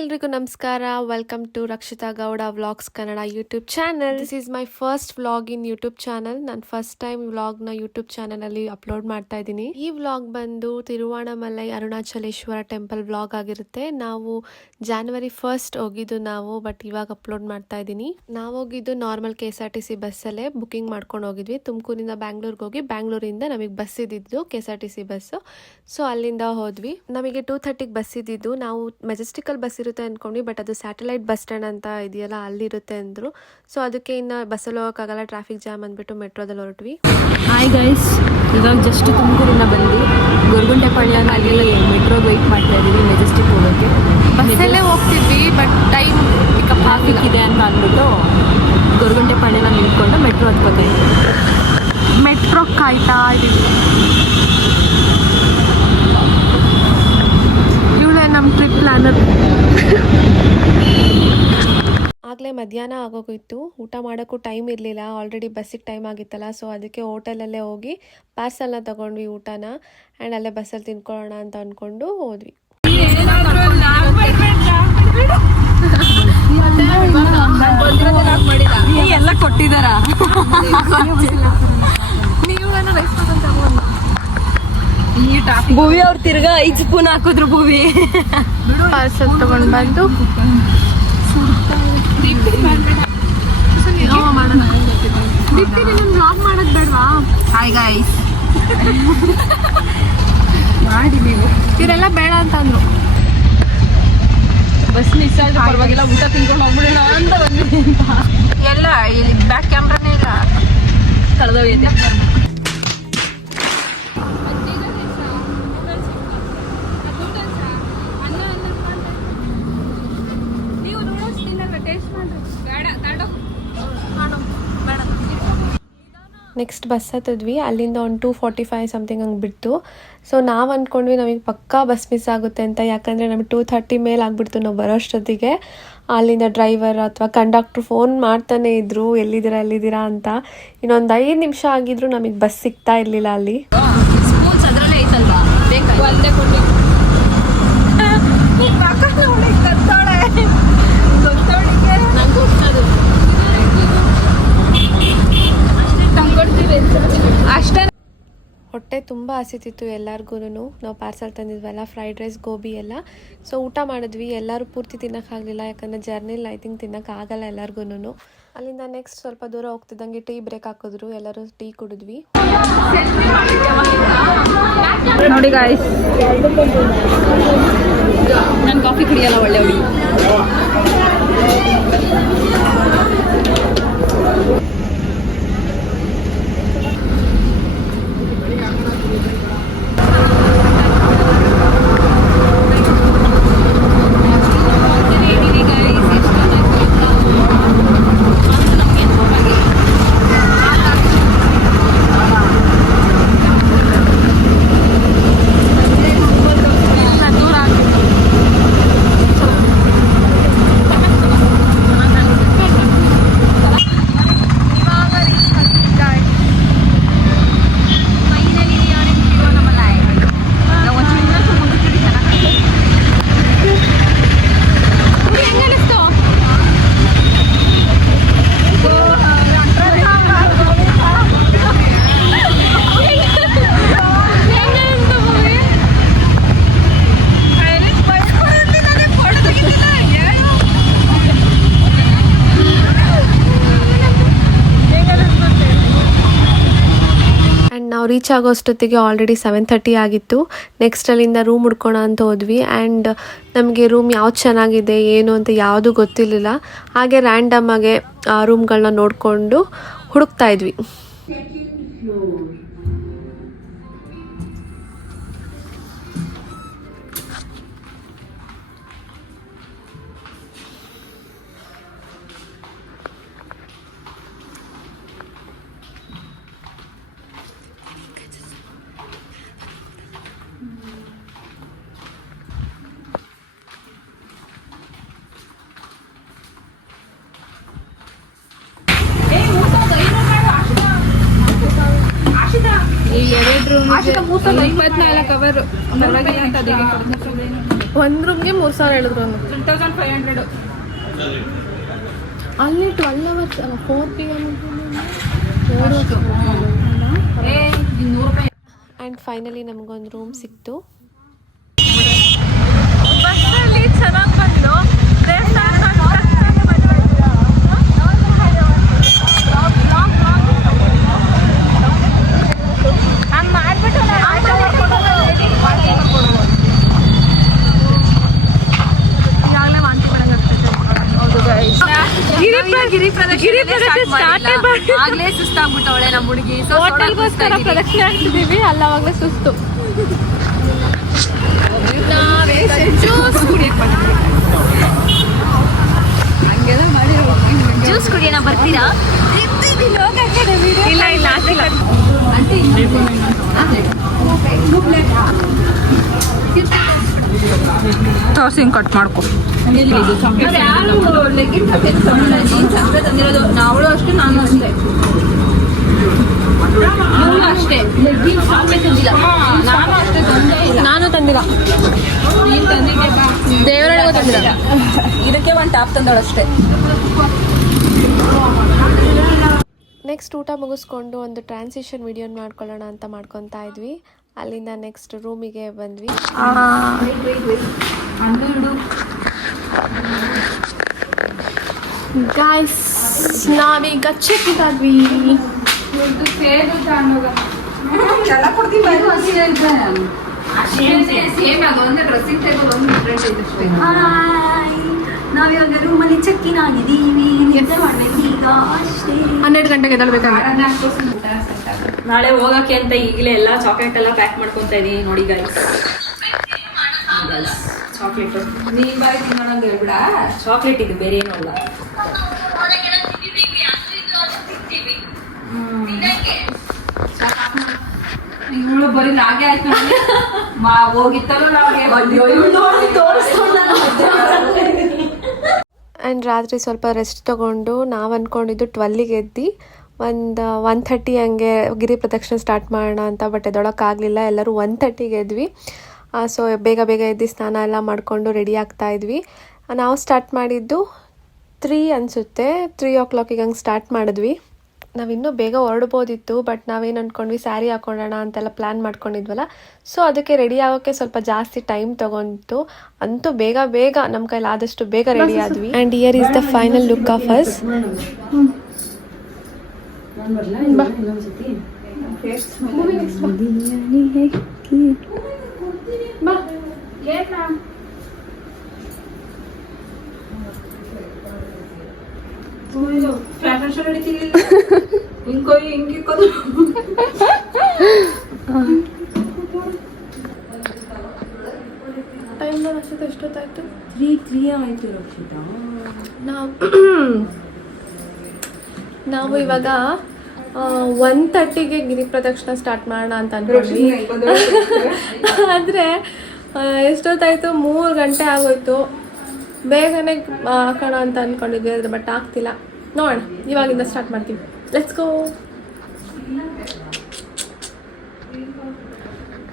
ಎಲ್ರಿಗೂ ನಮಸ್ಕಾರ. Welcome to Rakshita Gowda vlogs Kannada YouTube channel. This is my first vlog in YouTube channel. ನಾನು first time ವ್ಲಾಗ್ನ ಯೂಟ್ಯೂಬ್ ಚಾನಲಲ್ಲಿ ಅಪ್ಲೋಡ್ ಮಾಡ್ತಾ ಇದ್ದೀನಿ. ಈ ವ್ಲಾಗ್ ಬಂದು ತಿರುವಣ್ಣಾಮಲೈ ಅರುಣಾಚಲೇಶ್ವರ ಟೆಂಪಲ್ ವ್ಲಾಗ್ ಆಗಿರುತ್ತೆ. ನಾವು January 1st ಹೋಗಿದ್ದು ಬಟ್ ಇವಾಗ ಅಪ್ಲೋಡ್ ಮಾಡ್ತಾ ಇದ್ದೀನಿ. ನಾವು ಹೋಗಿದ್ದು ನಾರ್ಮಲ್ KSRTC ಬಸ್ಸಲ್ಲೇ ಬುಕಿಂಗ್ ಮಾಡ್ಕೊಂಡು ಹೋಗಿದ್ವಿ. ತುಮಕೂರಿಂದ ಬ್ಯಾಂಗ್ಳೂರ್ಗೆ ಹೋಗಿ ಬ್ಯಾಂಗ್ಳೂರಿಂದ ನಮಗೆ ಬಸ್ ಇದ್ದಿದ್ದು KSRTC ಬಸ್ಸು. ಸೊ ಅಲ್ಲಿಂದ ಹೋದ್ವಿ. ನಮಗೆ 2:30ಗೆ ಬಸ್ ಇದ್ದಿದ್ದು. ನಾವು ಮೆಜೆಸ್ಟಿಕಲ್ ಬಸ್ ಇರುತ್ತೆ ಅಂದ್ಕೊಂಡ್ವಿ, ಬಟ್ ಅದು ಸ್ಯಾಟಲೈಟ್ ಬಸ್ ಸ್ಟ್ಯಾಂಡ್ ಅಂತ ಇದೆಯಲ್ಲ ಅಲ್ಲಿರುತ್ತೆ ಅಂದರು. ಸೊ ಅದಕ್ಕೆ ಇನ್ನು ಬಸ್ಸಲ್ಲಿ ಹೋಗೋಕ್ಕಾಗಲ್ಲ, ಟ್ರಾಫಿಕ್ ಜಾಮ್ ಅಂದ್ಬಿಟ್ಟು ಮೆಟ್ರೋದಲ್ಲಿ ಹೊರಟ್ವಿ. ಹಾಯ್ ಗೈಸ್, ಇವಾಗ ಜಸ್ಟ್ ತುಮಕೂರಿಂದ ಬಂದು ಗೊರಗುಂಟೆಪಾಳ್ಯನಲ್ಲಿ ಮೆಟ್ರೋಗೆ ವೆಯ್ಟ್ ಮಾಡ್ತಾ ಇದ್ದೀವಿ ಮೆಜೆಸ್ಟಿಕ್ ಹೋಗೋಕ್ಕೆ. ಬಸ್ಸಲ್ಲೇ ಹೋಗ್ತಿದ್ವಿ, ಬಟ್ ಟೈಮ್ ಪಿಕಪ್ ಟ್ರಾಫಿಕ್ ಇದೆ ಅಂತ ಅಂದ್ಬಿಟ್ಟು ಗೊರಗುಂಟೆಪಾಳ್ಯನ ನಿಂತ್ಕೊಂಡು ಮೆಟ್ರೋ ಹತ್ಬೇಕಾಯ್ತು. ಮೆಟ್ರೋ ಕಾಯ್ತಾ ಇದ್ದೀವಿ. ಇವಳೇ ನಮ್ಮ ಟ್ರಿಪ್ ಪ್ಲಾನರ್. ಆಗಲೇ ಮಧ್ಯಾಹ್ನ ಆಗೋಗಿತ್ತು. ಊಟ ಮಾಡೋಕ್ಕೂ ಟೈಮ್ ಇರಲಿಲ್ಲ, ಆಲ್ರೆಡಿ ಬಸ್ಸಿಗೆ ಟೈಮ್ ಆಗಿತ್ತಲ್ಲ. ಸೊ ಅದಕ್ಕೆ ಹೋಟೆಲಲ್ಲೇ ಹೋಗಿ ಪಾರ್ಸಲ್ನ ತೊಗೊಂಡ್ವಿ ಊಟನ. ಆ್ಯಂಡ್ ಅಲ್ಲೇ ಬಸ್ಸಲ್ಲಿ ತಿನ್ಕೊಳ್ಳೋಣ ಅಂತ ಅಂದ್ಕೊಂಡು ಹೋದ್ವಿ. ಎಲ್ಲ ಕೊಟ್ಟಿದಾರ. ಭೂವಿ ಅವ್ರು ತಿರ್ಗಾ 5 ಸ್ಪೂನ್ ಹಾಕಿದ್ರು. ಭೂವಿ ಪಾರ್ಸಲ್ ತಗೊಂಡು ಬಂದು ಮಾಡೋದು ಬೇಡವಾ? ಹಾಯ್ ಗೈಸ್, ಮಾಡಿ ನೀವು. ಇವರೆಲ್ಲ ಬೇಡ ಅಂತ ಅಂದ್ರು. ಬಸ್ ಮಿಸ್ ಆದ್ರೆ ಪರವಾಗಿಲ್ಲ, ಊಟ ತಿನ್ಕೊಂಡು ಹೋಗ್ಬಿಡೋಣ ಅಂತ ಬಂದ್ವಿ. ಎಲ್ಲ ಇಲ್ಲಿ ಬ್ಯಾಕ್ ಕ್ಯಾಮ್ರಾನೇ ಇಲ್ಲ, ಕಳೆದೋಗಿದೆ. Next bus ಹತ್ತಿದ್ವಿ. ಅಲ್ಲಿಂದ ಒಂದು 2:45 ಸಮಥಿಂಗ್ ಹಂಗೆ ಬಿಡ್ತು. ಸೊ ನಾವು ಅಂದ್ಕೊಂಡ್ವಿ ನಮಗೆ ಪಕ್ಕಾ ಬಸ್ ಮಿಸ್ ಆಗುತ್ತೆ ಅಂತ. ಯಾಕಂದರೆ ನಮಗೆ 2:30 ಮೇಲೆ ಆಗಿಬಿಡ್ತು ನಾವು ಬರೋಷ್ಟೊತ್ತಿಗೆ. ಅಲ್ಲಿಂದ ಡ್ರೈವರ್ ಅಥವಾ ಕಂಡಕ್ಟ್ರು ಫೋನ್ ಮಾಡ್ತಾನೆ ಇದ್ರು, ಎಲ್ಲಿದ್ದೀರಾ ಅಂತ. ಇನ್ನೊಂದು 5 ನಿಮಿಷ ಆಗಿದ್ರು ನಮಗೆ ಬಸ್ ಸಿಗ್ತಾ ಇರಲಿಲ್ಲ ಅಲ್ಲಿ. ಅಷ್ಟೇ. ಹೊಟ್ಟೆ ತುಂಬ ಹಸಿತಿತ್ತು ಎಲ್ಲರಿಗೂ. ನಾವು ಪಾರ್ಸಲ್ ತಂದಿದ್ವಲ್ಲ, ಫ್ರೈಡ್ ರೈಸ್, ಗೋಬಿ ಎಲ್ಲ. ಸೊ ಊಟ ಮಾಡಿದ್ವಿ. ಎಲ್ಲರೂ ಪೂರ್ತಿ ತಿನ್ನೋಕ್ಕಾಗಲಿಲ್ಲ, ಯಾಕಂದರೆ ಜರ್ನಿಲಿ ಐ ಥಿಂಕ್ ತಿನ್ನೋಕ್ಕಾಗಲ್ಲ ಎಲ್ಲರಿಗೂ. ಅಲ್ಲಿಂದ ನೆಕ್ಸ್ಟ್ ಸ್ವಲ್ಪ ದೂರ ಹೋಗ್ತಿದ್ದಂಗೆ ಟೀ ಬ್ರೇಕ್ ಹಾಕಿದ್ರು, ಎಲ್ಲರೂ ಟೀ ಕುಡಿದ್ವಿ. ನೋಡಿ ಗಾಯ್ಸ್, ನಾನು ಕಾಫಿ ಕುಡಿಯಲ್ಲ, ಒಳ್ಳೆ ಹುಡುಗಿ. ನಾವು ರೀಚ್ ಆಗೋಷ್ಟೊತ್ತಿಗೆ ಆಲ್ರೆಡಿ 7:30 ಆಗಿತ್ತು. ನೆಕ್ಸ್ಟ್ ಅಲ್ಲಿಂದ ರೂಮ್ ಹುಡ್ಕೋಣ ಅಂತ ಹೋದ್ವಿ. ಆ್ಯಂಡ್ ನಮಗೆ ರೂಮ್ ಯಾವ್ದು ಚೆನ್ನಾಗಿದೆ ಏನು ಅಂತ ಯಾವುದೂ ಗೊತ್ತಿರಲಿಲ್ಲ. ಹಾಗೆ ರ್ಯಾಂಡಮ್ ಆಗಿ ರೂಮ್ಗಳನ್ನ ನೋಡಿಕೊಂಡು ಹುಡುಕ್ತಾ ಇದ್ವಿ. ಈ 2 ರೂಮ್ 24 ಅವರ್ ಪರವಾಗಿಲ್ಲ ಅಂತ ಅದಕ್ಕೆ ಕೊಡ್ತಾರೆ. ಒಂದು ರೂಮ್ಗೆ 3,000 ಹೇಳಿದ್ರು. 3,500. ಅಲ್ಲಿ 12 hours ಅಲ್ಲ, 4 PM ಆ್ಯಂಡ್ ಫೈನಲಿ ನಮಗೊಂದು ರೂಮ್ ಸಿಕ್ತು. ಬಸ್ಸಲ್ಲಿ ಚೆನ್ನಾಗಿ ಬಂದು ಆಗ್ಲೇ ಸುಸ್ತಾಗ್ಬಿಟ್ಟವಳೆ ನಮ್ಮ ಹುಡುಗಿ. ಹೋಟೆಲ್ಗೋಸ್ಕರ ಪ್ರದಕ್ಷಿಣೆ ಆಗ್ತಿದ್ದೀವಿ, ಅಲ್ಲವಾಗಲೇ ಸುಸ್ತು. ಜ್ಯೂಸ್ ಕುಡಿಯೋಣ, ಬರ್ತೀರಾ? ಇಲ್ಲ ಇಲ್ಲ ಆಗಿಲ್ಲ. ಹಿಂಗೆ ಕಟ್ ಮಾಡ್ಕೊ. ನಾವಳು ಅಷ್ಟೇ, ನಾನು ಅಷ್ಟೇ. ಅಷ್ಟೇ ನಾನು ಅಷ್ಟೇ ತಂದೆ. ನಾನು ತಂದಿಲ್ಲ, ನೀನು ತಂದಿದ್ದೆ. ದೇವರೊಳಗೂ ತಂದಿಲ್ಲ. ಇದಕ್ಕೆ ಒಂದು ಟಾಪ್ ತಂದವಳು ಅಷ್ಟೇ. ನೆಕ್ಸ್ಟ್ ಊಟ ಮುಗಿಸ್ಕೊಂಡು ಒಂದು ಟ್ರಾನ್ಸಿಷನ್ ವಿಡಿಯೋನ ಮಾಡ್ಕೊಳ್ಳೋಣ ಅಂತ ಮಾಡ್ಕೊತಾ ಇದ್ವಿ. ಅಲ್ಲಿಂದ ನೆಕ್ಸ್ಟ್ ರೂಮಿಗೆ ಬಂದ್ವಿ. ಗಾಯ್ಸ್, ನಾವೀಗ ಚೆಕ್ ಇದ್ದಾದ್ವಿ. ನಾವಿವಾಗ ರೂಮಲ್ಲಿ ಚೆಕ್ ಇನ್ ಆಗಿದ್ದೀವಿ. ನಿದ್ದೆ ಮಾಡ್ಬೇಕು ಈಗ ಅಷ್ಟೇ. 12 ಗಂಟೆಗೆ ಎದ್ದೇಳ್ಬೇಕಾದ್ರೆ ನಾಳೆ ಹೋಗಕ್ಕೆ ಅಂತ ಈಗಲೇ ಎಲ್ಲ ಚಾಕ್ಲೇಟ್ ಎಲ್ಲ ಪ್ಯಾಕ್ ಮಾಡ್ಕೊಂತ ಇದೀನಿ ನೋಡಿ ಗೈಸ್. ಚಾಕ್ಲೇಟ್ ನೀನ್ ಬಾಯಿ ತಿನ್ನೋಣಂಗೆ ಹೇಳ್ಬಿಡ. ಚಾಕ್ಲೇಟ್ ಇದು, ಬೇರೆ ಏನೂ ಅಲ್ಲ. ಇವಳು ಬರೀ ನಾಗೆ ಆಯ್ತು ಹೋಗಿತ್ತಲ್ಲ ಆ್ಯಂಡ್ ರಾತ್ರಿ ಸ್ವಲ್ಪ ರೆಸ್ಟ್ ತೊಗೊಂಡು ನಾವು ಅಂದ್ಕೊಂಡಿದ್ದು 12ಗೆ ಎದ್ದು 1:30 ಹಂಗೆ ಗಿರಿ ಪ್ರದಕ್ಷಿಣೆ ಸ್ಟಾರ್ಟ್ ಮಾಡೋಣ ಅಂತ. ಬಟ್ ಎದ್ದೊಳಕ್ಕಾಗಲಿಲ್ಲ, ಎಲ್ಲರೂ 1:30ಗೆ ಎದ್ವಿ. ಸೊ ಬೇಗ ಬೇಗ ಎದ್ದು ಸ್ನಾನ ಎಲ್ಲ ಮಾಡಿಕೊಂಡು ರೆಡಿ ಆಗ್ತಾಯಿದ್ವಿ. ನಾವು ಸ್ಟಾರ್ಟ್ ಮಾಡಿದ್ದು 3 ಅನಿಸುತ್ತೆ, 3 o'clock ಹಂಗೆ ಸ್ಟಾರ್ಟ್ ಮಾಡಿದ್ವಿ. ನಾವಿನ್ನೂ ಬೇಗ ಹೊರಡ್ಬೋದಿತ್ತು, ಬಟ್ ನಾವೇನು ಅಂದ್ಕೊಂಡ್ವಿ, ಸ್ಯಾರಿ ಹಾಕ್ಕೊಳ್ಳೋಣ ಅಂತೆಲ್ಲ ಪ್ಲ್ಯಾನ್ ಮಾಡ್ಕೊಂಡಿದ್ವಲ್ಲ. ಸೊ ಅದಕ್ಕೆ ರೆಡಿ ಆಗೋಕ್ಕೆ ಸ್ವಲ್ಪ ಜಾಸ್ತಿ ಟೈಮ್ ತೊಗೊಂತು. ಅಂತೂ ಬೇಗ ಬೇಗ ನಮ್ಮ ಕೈಲಿ ಆದಷ್ಟು ಬೇಗ ರೆಡಿ ಆದ್ವಿ. And here is the final look of us. Time ಅನಿಸುತ್ತೆ ಎಷ್ಟೊತ್ತಾಯ್ತು? 3 ಆಯ್ತು ರಕ್ಷಿತಾ. ನಾವು ಇವಾಗ 1:30ಗೆ ಗಿರಿ ಪ್ರದಕ್ಷಿಣೆ ಸ್ಟಾರ್ಟ್ ಮಾಡೋಣ ಅಂತ ಅಂದ್ಕೊಂಡ್ವಿ. ಆದರೆ ಎಷ್ಟೊತ್ತಾಯಿತು, 3 ಗಂಟೆ ಆಗೋಯ್ತು. ಬೇಗನೆ ಹಾಕೋಣ ಅಂತ ಅಂದ್ಕೊಂಡಿದ್ವಿ, ಆದರೆ ಬಟ್ ಆಗ್ತಿಲ್ಲ. ನೋಡೋಣ, ಇವಾಗಿಂದ ಸ್ಟಾರ್ಟ್ ಮಾಡ್ತೀವಿ. Let's go.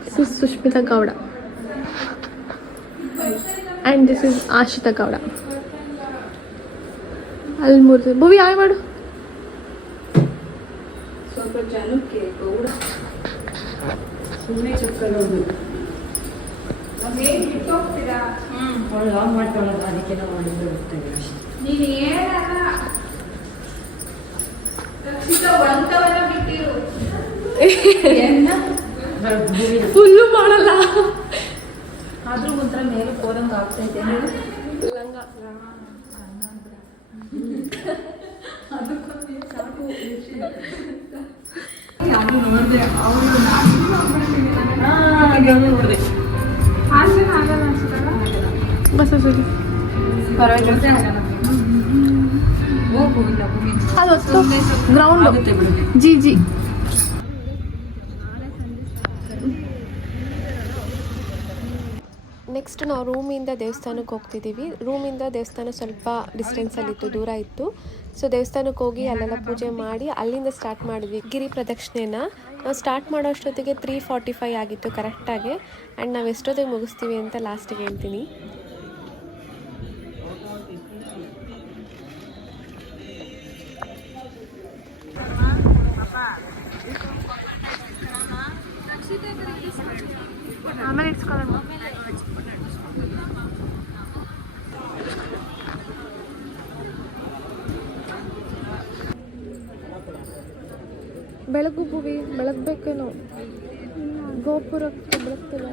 This is Sushmita Gowda and this is Ashita Gowda. ಅಲ್ಲಿ 3 ಭೂವಿ ಹಾಯ್ ಮಾಡು. ಸ್ವಲ್ಪ ಜನಕ್ಕೆ ಗೌಡ ಸುಮ್ಮನೆ ಚಕ್ಕಲೋದು. ಅದಕ್ಕೆ ನಾವು ಮಾಡಿದ್ರೆ ಹೋಗ್ತೇವೆ. ನೀನು ಫುಲ್ಲು ಮಾಡಲ್ಲ, ಆದ್ರೂ ಒಂಥರ ಮೇಲೆ ಹೋದಂಗೆ ಆಗ್ತೈತೆ. ಲಂಗ ನೋಡಿದೆ ಅವರು ನೋಡಿದೆ ಬಸ್ ಅದು ಗ್ರೌಂಡ್ ಜಿ ಜಿ. ನೆಕ್ಸ್ಟ್ ನಾವು ರೂಮಿಂದ ದೇವಸ್ಥಾನಕ್ಕೆ ಹೋಗ್ತಿದ್ದೀವಿ. ರೂಮಿಂದ ದೇವಸ್ಥಾನ ಸ್ವಲ್ಪ ಡಿಸ್ಟೆನ್ಸಲ್ಲಿತ್ತು, ದೂರ ಇತ್ತು. ಸೊ ದೇವಸ್ಥಾನಕ್ಕೆ ಹೋಗಿ ಅಲ್ಲೆಲ್ಲ ಪೂಜೆ ಮಾಡಿ ಅಲ್ಲಿಂದ ಸ್ಟಾರ್ಟ್ ಮಾಡಿದ್ವಿ ಗಿರಿ ಪ್ರದಕ್ಷಿಣೆನ. ನಾವು ಸ್ಟಾರ್ಟ್ ಮಾಡೋ ಅಷ್ಟೊತ್ತಿಗೆ 3:45 ಆಗಿತ್ತು ಕರೆಕ್ಟಾಗಿ. ಆ್ಯಂಡ್ ನಾವು ಎಷ್ಟೊತ್ತಿಗೆ ಮುಗಿಸ್ತೀವಿ ಅಂತ ಲಾಸ್ಟಿಗೆ ಹೇಳ್ತೀನಿ. ಆಮೇಲೆ ಇಟ್ಸ್ಕೊಳ್ಳೋಣ. ಬೆಳಗು ಭೂವಿ ಬೆಳಗ್ಬೇಕೇನೋ, ಗೋಪುರಕ್ಕೆ ಬೆಳಗ್ತಿಲ್ಲ.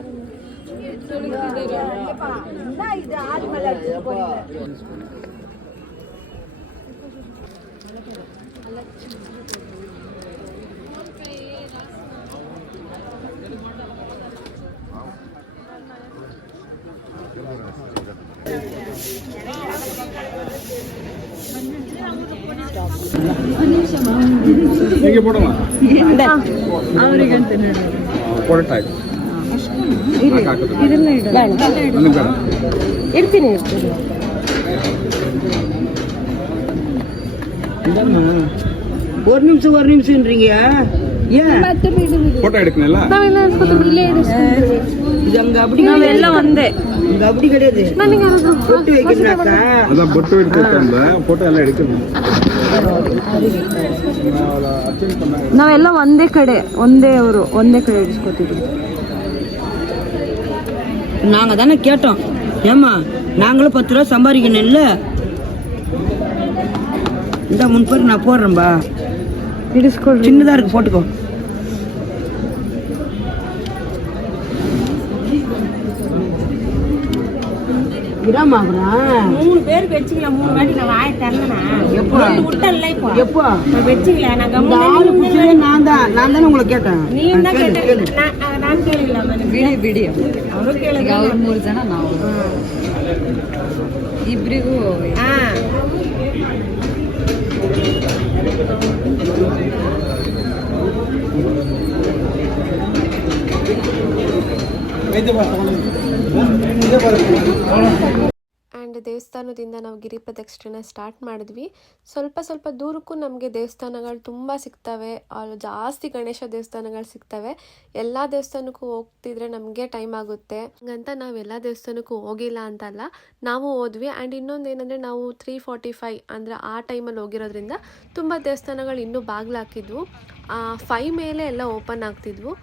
ಹೇಗೆ ಬಿಡೋಣ ಅವರಿಗಂತ ಇರ್ತೀನಿ ஒரு நிமிஷம்ன்றீங்க ಫೋಟೋ எடுக்கணும்ல இது அங்க அப்படி ನಾವೆಲ್ಲ ಒಂದೇ. இங்க அப்படி கிடையாது. பொட்டு வைக்கிறாக்கா அதான் பொட்டு எடுத்து அந்த ಫೋಟೋ ಎಲ್ಲ எடுக்கணும். ನಾವೆಲ್ಲ ಒಂದೇ ಕಡೆ ಒಂದೇ ಕಡೆ ಇಡಿಸ್ಕೊತಿದ್ವಿ. நாங்க தானே கேட்டோம், ஏமா நாங்களும் 10 ரூபா சம்பாதிக்கணும் இல்ல, இந்த முன்பேர் நான் போடுறேன்பா, ಇಡಿಸ್ಕೊಳ್ರಿ. சின்னதா இருக்கு போட்டுக்கோ. கிராமாகுறா 3 பேருக்கு வெச்சிக்கலாம். 3 வாட்டி நான் வாயை தரலனா எப்போ விட்டல்ல இப்போ எப்போ வெச்சிக்கலாம். நான் இந்த ஆளு குச்சியே நான் தானே உங்களை கேட்டேன். நீ என்ன கேட்ட? நான் கேளுங்களா ಬಿಡಿ ಅವರು ಕೇಳಿದ್ರು. ಅವ್ರು 3 ಜನ, ನಾವು ಇಬ್ಬರಿಗೂ. ಆ್ಯಂಡ್ ದೇವಸ್ಥಾನದಿಂದ ನಾವು ಗಿರಿ ಪ್ರದಕ್ಷಿಣೆ ಸ್ಟಾರ್ಟ್ ಮಾಡಿದ್ವಿ. ಸ್ವಲ್ಪ ದೂರಕ್ಕೂ ನಮಗೆ ದೇವಸ್ಥಾನಗಳು ತುಂಬ ಸಿಗ್ತವೆ. ಅಲ್ಲಿ ಜಾಸ್ತಿ ಗಣೇಶ ದೇವಸ್ಥಾನಗಳು ಸಿಗ್ತವೆ. ಎಲ್ಲ ದೇವಸ್ಥಾನಕ್ಕೂ ಹೋಗ್ತಿದ್ರೆ ನಮಗೆ ಟೈಮ್ ಆಗುತ್ತೆ. ಹಂಗಂತ ನಾವು ಎಲ್ಲ ದೇವಸ್ಥಾನಕ್ಕೂ ಹೋಗಿಲ್ಲ ಅಂತಲ್ಲ, ನಾವು ಹೋದ್ವಿ. ಆ್ಯಂಡ್ ಇನ್ನೊಂದು ಏನಂದರೆ ನಾವು 3:45 ಅಂದರೆ ಆ ಟೈಮಲ್ಲಿ ಹೋಗಿರೋದ್ರಿಂದ ತುಂಬ ದೇವಸ್ಥಾನಗಳು ಇನ್ನೂ ಬಾಗಿಲು ಹಾಕಿದ್ವು. 5 ಮೇಲೆ ಎಲ್ಲ ಓಪನ್ ಆಗ್ತಿದ್ವು.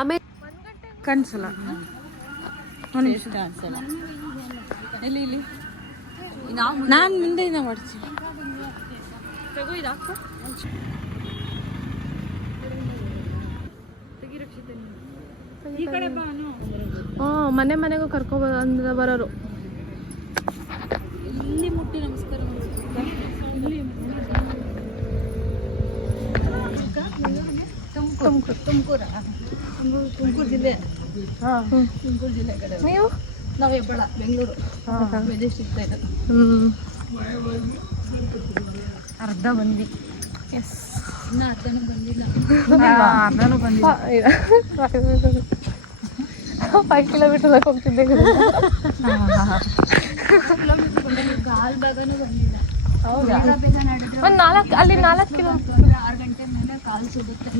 ಆಮೇಲೆ ಕನ್ಸಲ್ಲ ಇಲ್ಲಿ ನಾನು ಮುಂದೆಯಿಂದ ಮಾಡ್ತೀನಿ. ಮನೆಗೂ ಕರ್ಕೊಬಂದ ಬರೋರು. ಇಲ್ಲಿ ಮುಟ್ಟಿ ನಮಸ್ಕಾರ ತುಮಕೂರು ಜಿಲ್ಲೆ. ತುಮಕೂರು ಜಿಲ್ಲೆ ಕಡೆ. ನೀವು? ನಾವು ಹೆಬ್ಬಾಳ, ಬೆಂಗಳೂರು ಮೆಜೆಸ್ಟಿಕ್ ಸೈಡ್. ಅರ್ಧ ಬಂದ್ವಿ. ಎಸ್, ಇನ್ನು ಅರ್ಧನೂ ಬಂದಿಲ್ಲ. 5 ಕಿಲೋಮೀಟರ್ ಹೋಗ್ತಿದ್ದೆ. ಕಾಲ್ ಭಾಗನೂ ಬಂದಿಲ್ಲ. ಒಂದು 4 ಕಿಲೋಮೀಟರ್ 6 ಗಂಟೆ ಮೇಲೆ ಕಾಲ್ ಸಿಗುತ್ತೆ.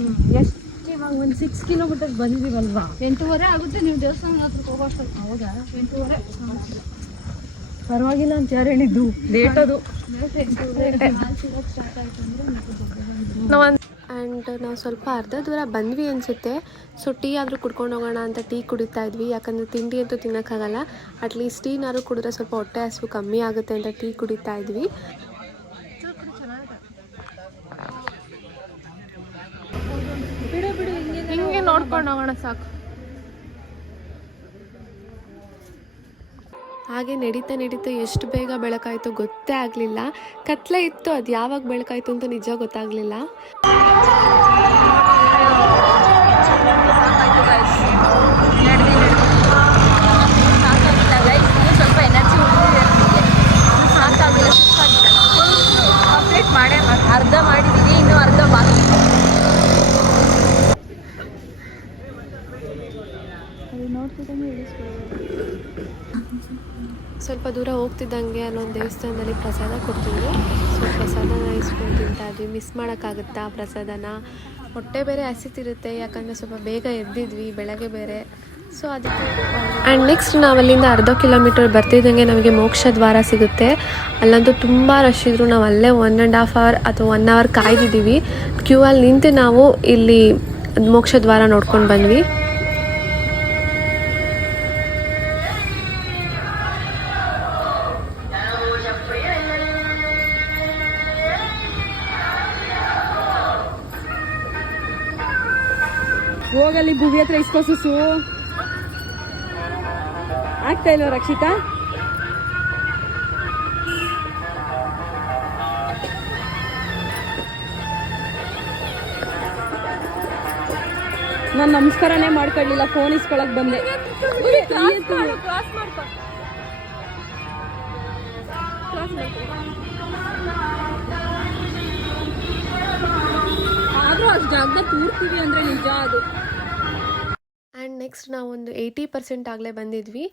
ಎಷ್ಟು ಇವಾಗ ಒಂದು 6 ಕಿಲೋಮೀಟರ್ ಬಂದಿದ್ದೀವಲ್ವಾ? 8:30 ಆಗುತ್ತೆ ನೀವು ದೇವಸ್ಥಾನ ಹತ್ರಕ್ಕೆ ಹೋಗೋಷ್ಟು. ಹೌದಾ? 8:30 ಪರವಾಗಿಲ್ಲ ಅಂತ ಯಾರು ಹೇಳಿದ್ದು? ಲೇಟ್ ಅದು. ಆ್ಯಂಡ್ ನಾವು ಸ್ವಲ್ಪ ಅರ್ಧ ದೂರ ಬಂದ್ವಿ ಅನಿಸುತ್ತೆ. ಸೊ ಟೀ ಆದರೂ ಕುಡ್ಕೊಂಡು ಹೋಗೋಣ ಅಂತ ಟೀ ಕುಡಿತಾ ಇದ್ವಿ. ಯಾಕಂದರೆ ತಿಂಡಿ ಅಂತೂ ತಿನ್ನೋಕ್ಕಾಗಲ್ಲ. ಅಟ್ಲೀಸ್ಟ್ ಟೀನಾದ್ರು ಕುಡಿದ್ರೆ ಸ್ವಲ್ಪ ಹೊಟ್ಟೆ ಹಸಿವು ಕಮ್ಮಿ ಆಗುತ್ತೆ ಅಂತ ಟೀ ಕುಡಿತಾ ಇದ್ವಿ. ಹಿಂಗೆ ನೋಡ್ಕೊಂಡು ಹೋಗೋಣ ಸಾಕು. ಹಾಗೆ ನಡೀತಾ ಎಷ್ಟು ಬೇಗ ಬೆಳಕಾಯಿತು ಗೊತ್ತೇ ಆಗಲಿಲ್ಲ. ಕತ್ಲೆ ಇತ್ತು, ಅದು ಯಾವಾಗ ಬೆಳಕಾಯಿತು ಅಂತ ನಿಜ ಗೊತ್ತಾಗಲಿಲ್ಲ. ಸ್ವಲ್ಪ ಎನರ್ಜಿ ಸಾಕಾಗಿಲ್ಲ, ಕಂಪ್ಲೀಟ್ ಮಾಡೇ ಅರ್ಧ ಮಾಡಿದ್ದೀವಿ, ಇನ್ನೂ ಅರ್ಧ ಬಾಕಿ. ಸ್ವಲ್ಪ ದೂರ ಹೋಗ್ತಿದ್ದಂಗೆ ಅಲ್ಲೊಂದು ದೇವಸ್ಥಾನದಲ್ಲಿ ಪ್ರಸಾದ ಕೊಡ್ತಿದ್ರು. ಸೊ ಪ್ರಸಾದನ ಇಸ್ಕೊಂಡು ತಿಂತಾ ಇದ್ವಿ. ಮಿಸ್ ಮಾಡೋಕ್ಕಾಗುತ್ತಾ ಪ್ರಸಾದನ? ಹೊಟ್ಟೆ ಬೇರೆ ಹಸಿತಿರುತ್ತೆ, ಯಾಕಂದರೆ ಸ್ವಲ್ಪ ಬೇಗ ಎದ್ದಿದ್ವಿ ಬೆಳಗ್ಗೆ ಬೇರೆ. ಸೊ ಅದಕ್ಕೆ ಆ್ಯಂಡ್ ನೆಕ್ಸ್ಟ್ ನಾವಲ್ಲಿಂದ ಅರ್ಧ ಕಿಲೋಮೀಟರ್ ಬರ್ತಿದ್ದಂಗೆ ನಮಗೆ ಮೋಕ್ಷ ದ್ವಾರ ಸಿಗುತ್ತೆ. ಅಲ್ಲಂತೂ ತುಂಬ ರಶ್ ಇದ್ದರು. ನಾವು ಅಲ್ಲೇ 1.5 hour ಅಥವಾ 1 hour ಕಾಯ್ದಿದ್ದೀವಿ. ಕ್ಯೂ ಅಲ್ಲಿ ನಿಂತು ನಾವು ಇಲ್ಲಿ ಮೋಕ್ಷ ದ್ವಾರ ನೋಡ್ಕೊಂಡು ಬಂದ್ವಿ. ಹೋಗಲ್ಲಿ ಭೂಮಿ ಹತ್ರ ಇಸ್ಕೋ ಸುಸು. ಆಗ್ತಾ ಇಲ್ವ ರಕ್ಷಿತಾ? ನಾನು ನಮಸ್ಕಾರನೇ ಮಾಡ್ಕೊಳ್ಳಿಲ್ಲ, ಫೋನ್ ಇಸ್ಕೊಳಕ್ ಬಂದೆ. ಆದ್ರೂ ಅಷ್ಟು ಜಾಗದ ತೂರ್ತೀವಿ ಅಂದ್ರೆ ನಿಜ ಅದು. ಆ್ಯಂಡ್ ನೆಕ್ಸ್ಟ್ ನಾವೊಂದು 80% ಆಗಲೇ ಬಂದಿದ್ವಿ.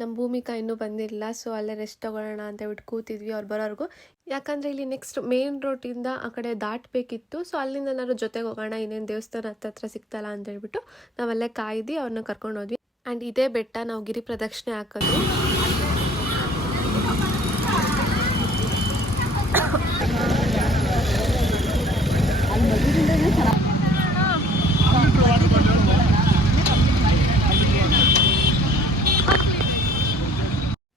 ನಮ್ಮ ಭೂಮಿಕಾ ಇನ್ನೂ ಬಂದಿರಲಿಲ್ಲ. ಸೊ ಅಲ್ಲೇ ರೆಸ್ಟ್ ತೊಗೊಳ್ಳೋಣ ಅಂತ ಹೇಳ್ಬಿಟ್ಟು ಕೂತಿದ್ವಿ ಅವ್ರು ಬರೋರ್ಗು. ಯಾಕಂದರೆ ಇಲ್ಲಿ ನೆಕ್ಸ್ಟ್ ಮೇನ್ ರೋಡಿಂದ ಆ ಕಡೆ ದಾಟಬೇಕಿತ್ತು. ಸೊ ಅಲ್ಲಿಂದ ನಾನು ಜೊತೆಗೆ ಹೋಗೋಣ, ಇನ್ನೇನು ದೇವಸ್ಥಾನ ಹತ್ತತ್ರ ಸಿಗ್ತಲ್ಲ ಅಂತ ಹೇಳ್ಬಿಟ್ಟು ನಾವಲ್ಲೇ ಕಾಯ್ದು ಅವ್ರನ್ನ ಕರ್ಕೊಂಡು ಹೋದ್ವಿ. ಆ್ಯಂಡ್ ಇದೇ ಬೆಟ್ಟ ನಾವು ಗಿರಿ ಪ್ರದಕ್ಷಿಣೆ ಹಾಕೋದು.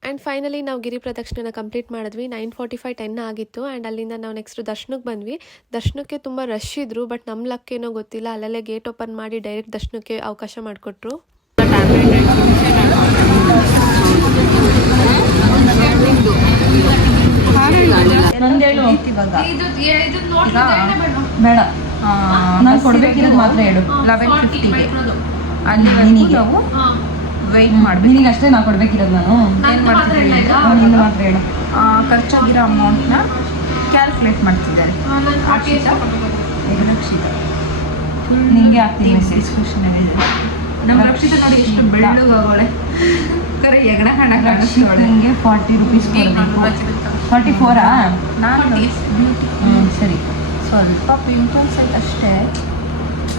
ಆ್ಯಂಡ್ ಫೈನಲಿ ನಾವು ಗಿರಿ ಪ್ರದಕ್ಷಿಣೆನ ಕಂಪ್ಲೀಟ್ ಮಾಡಿದ್ವಿ. 9:45 10 ಆಗಿತ್ತು. ಆ್ಯಂಡ್ ಅಲ್ಲಿಂದ ನಾವು ನೆಕ್ಸ್ಟ್ ದರ್ಶನಕ್ಕೆ ಬಂದ್ವಿ. ದರ್ಶನಕ್ಕೆ ತುಂಬ ರಶ್ ಇದ್ದರು, ಬಟ್ ನಮ್ಮ ಲಕ್ ಏನೋ ಗೊತ್ತಿಲ್ಲ, ಅಲ್ಲಲ್ಲೇ ಗೇಟ್ ಓಪನ್ ಮಾಡಿ ಡೈರೆಕ್ಟ್ ದರ್ಶನಕ್ಕೆ ಅವಕಾಶ ಮಾಡಿಕೊಟ್ರು. ಬೇಡ, ನಾನು ಕೊಡ್ಬೇಕಿರೋದು ಮಾತ್ರ ಹೇಳು. 11:50 ಅಲ್ಲಿ ನಿನಗೆ ವೆಯ್ಟ್ ಮಾಡಬೇಕು. ನಿನಗೆ ಅಷ್ಟೇ ನಾವು ಕೊಡ್ಬೇಕಿರೋದು. ನಾನು ಏನು ಮಾಡ್ತಿದ್ದೀನಿ ನಿನ್ನ ಮಾತ್ರ ಹೇಳು. ಖರ್ಚಾಗಿರೋ ಅಮೌಂಟ್ನ ಕ್ಯಾಲ್ಕುಲೇಟ್ ಮಾಡ್ತಿದ್ದಾರೆ. ನಿಮಗೆ ಆಗ್ತೀನಿ ಮೆಸೇಜ್ ಖುಷಿ ನಮ್ಮ ರಕ್ಷಿತ ನೋಡಿ ಎಷ್ಟು ಬೆಳ್ಳಗಾಗೋಳೆ. ಕರೆ ಎಗಣ ಹಣ ನಿಮಗೆ 40 ರೂಪೀಸ್ ಕೊಡಬೇಕು. 44 ನಾನು ಸರಿ, ಸ್ವಲ್ಪ ಪಿಂಪಲ್ಸ್ ಆಯ್ತು ಅಷ್ಟೇ,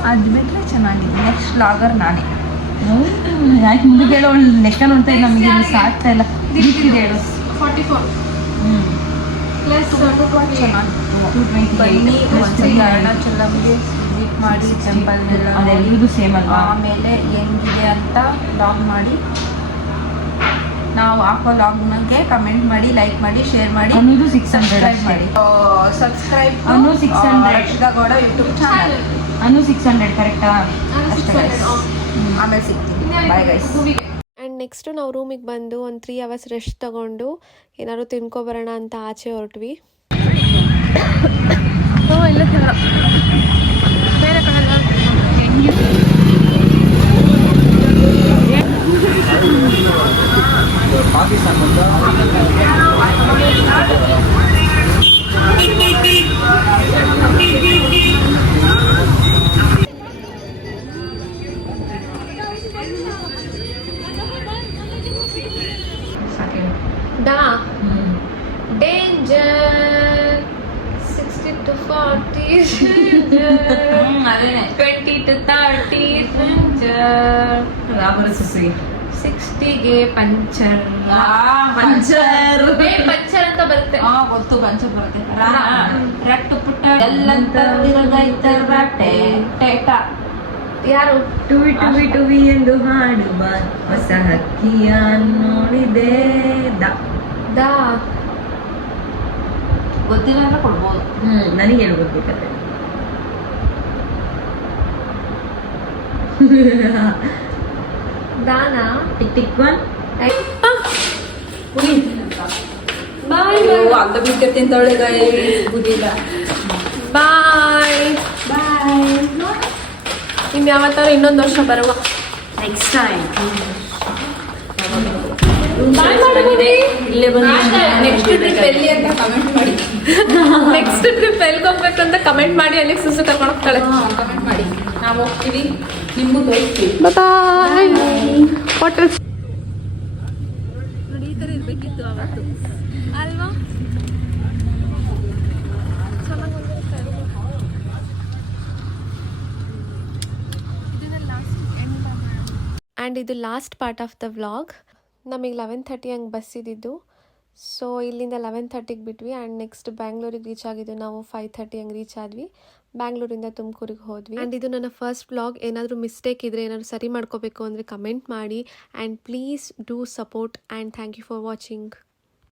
ಅದು ಬಿಟ್ಟರೆ ಚೆನ್ನಾಗಿದೆ. ನೆಕ್ಸ್ಟ್ ಲಾಗರ್ ನಾನೇ. ಯಾಕೆ ಮುಂದೆ ಹೇಳೋ ಲೆಕ್ಕ ನೋಡ್ತಾ ಇಲ್ಲ, ನಮಗೆ ಸಾಕ್ತಾ ಇಲ್ಲ. ಹೇಳು 44 ಪ್ಲಸ್ ಚೆನ್ನಾಗಿತ್ತು. ಬನ್ನಿ ಒಂದ್ಸರಿ ಅರುಣಾಚಲಂಗೆ ವಿಸಿಟ್ ಮಾಡಿ, ಟೆಂಪಲ್ ಅದೆಲ್ಲದು ಸೇಮ್ ಅಲ್ಲ. ಆಮೇಲೆ ಹೆಂಗಿದೆ ಅಂತ ಲಾಗ್ ಮಾಡಿ, ನಾವು ಹಾಕೋ ಲಾಗ್ನಗೆ ಕಮೆಂಟ್ ಮಾಡಿ, ಲೈಕ್ ಮಾಡಿ, ಶೇರ್ ಮಾಡಿ. ಅನ್ನೋದು 600 ಮಾಡಿ. ಸಬ್ಸ್ಕ್ರೈಬ್ ಅನ್ನು 600 ರಕ್ಷಿತಾ ಗೌಡ ಯೂಟ್ಯೂಬ್ ಚಾನಲ್ ಅನ್ನು 600 ಕರೆಕ್ಟಾ? ಆಮೇಲೆ ಸಿಗ್ತೀನಿ. Bye guys. ಆ್ಯಂಡ್ ನೆಕ್ಸ್ಟು ನಾವು ರೂಮಿಗೆ ಬಂದು ಒಂದು 3 hours ರೆಸ್ಟ್ ತೊಗೊಂಡು ಏನಾದ್ರು ತಿನ್ಕೊಬರೋಣ ಅಂತ ಆಚೆ ಹೊರಟ್ವಿ. ಇಲ್ಲ ಬೇರೆ ಕಡೆ ಡೇಂಜರ್ 60 to 40 20 to 30 60ಗೆ ಪಂಚರ್ ಪಂಚರ್ ಅಂತ ಬರುತ್ತೆ. ಗೊತ್ತು, ಪಂಚರ್ ಬರುತ್ತೆ. ರಟ್ಟು ಪುಟ್ಟ ಎಲ್ಲಂತ ಯಾರು ಟುವಿ ಟುವಿ ಟುವಿ ಎಂದು ಹಾಡುವ ಹೊಸ ಹಕ್ಕಿಯ ನೋಡಿದೆ. ದಾ ಗೊತ್ತಿಲ್ಲ ಅಂದ್ರೆ ಕೊಡ್ಬೋದು. ನನಗೆ ಹೇಳು ಗೊತ್ತಿಲ್ಲ. ದಾನಾ ಟಿಕ್ ಟಿಕ್ 1 ಬಾಯ್ ಅಂದ ಬಿಟ್ಟು ತಿಂತವಳೆ ಬುದಿಲ್ಲ. ಬಾಯ್ ಬಾಯ್. ಇನ್ಯಾವತ್ತಾರು ಇನ್ನೊಂದು ವರ್ಷ ಬರುವ ನೆಕ್ಸ್ಟ್ ಟೈಮ್ ಇಲ್ಲೇ ಬಂದು ನೆಕ್ಸ್ಟ್ ಟ್ರಿಪ್ ಎಲ್ಲಿ ಅಂತ ಕಮೆಂಟ್ ಮಾಡಿ. ನೆಕ್ಸ್ಟ್ ಟ್ರಿಪ್ ಎಲ್ಲಿಗೆ ಹೋಗ್ಬೇಕು ಅಂತ ಕಮೆಂಟ್ ಮಾಡಿ. ಅಲ್ಲಿಗೆ ಸುಸು ಕರ್ಕೊಂಡು ಹೋಗ್ತಾಳೆ. ಕಮೆಂಟ್ ಮಾಡಿ, ನಾವು ಹೋಗ್ತೀವಿ, ನಿಮಗೂ ತೋರಿಸ್ತೀವಿ. ಬಾಯ್. ಹೋಟೆಲ್ ನೋಡಿ, ಈ ಥರ ಇರಬೇಕಿತ್ತು ಅವತ್ತು ಅಲ್ವಾ? ಆ್ಯಂಡ್ ಇದು last part of the vlog. ನಮಗೆ 11:30 ಹಂಗೆ ಬಸ್ ಇದ್ದಿದ್ದು. ಸೊ ಇಲ್ಲಿಂದ 11:30ಗೆ ಬಿಟ್ವಿ ಆ್ಯಂಡ್ ನೆಕ್ಸ್ಟ್ ಬ್ಯಾಂಗ್ಳೂರಿಗೆ ರೀಚ್ ಆಗಿದ್ದು ನಾವು 5:30 ಹಂಗೆ ರೀಚ್ ಆದ್ವಿ. ಬ್ಯಾಂಗ್ಳೂರಿಂದ ತುಮಕೂರಿಗೆ ಹೋದ್ವಿ. ಆ್ಯಂಡ್ ಇದು ನನ್ನ ಫಸ್ಟ್ ವ್ಲಾಗ್. ಏನಾದರೂ ಮಿಸ್ಟೇಕ್ ಇದ್ದರೆ ಏನಾದರೂ ಸರಿ ಮಾಡ್ಕೋಬೇಕು ಅಂದರೆ ಕಮೆಂಟ್ ಮಾಡಿ. And please do support and thank you for watching.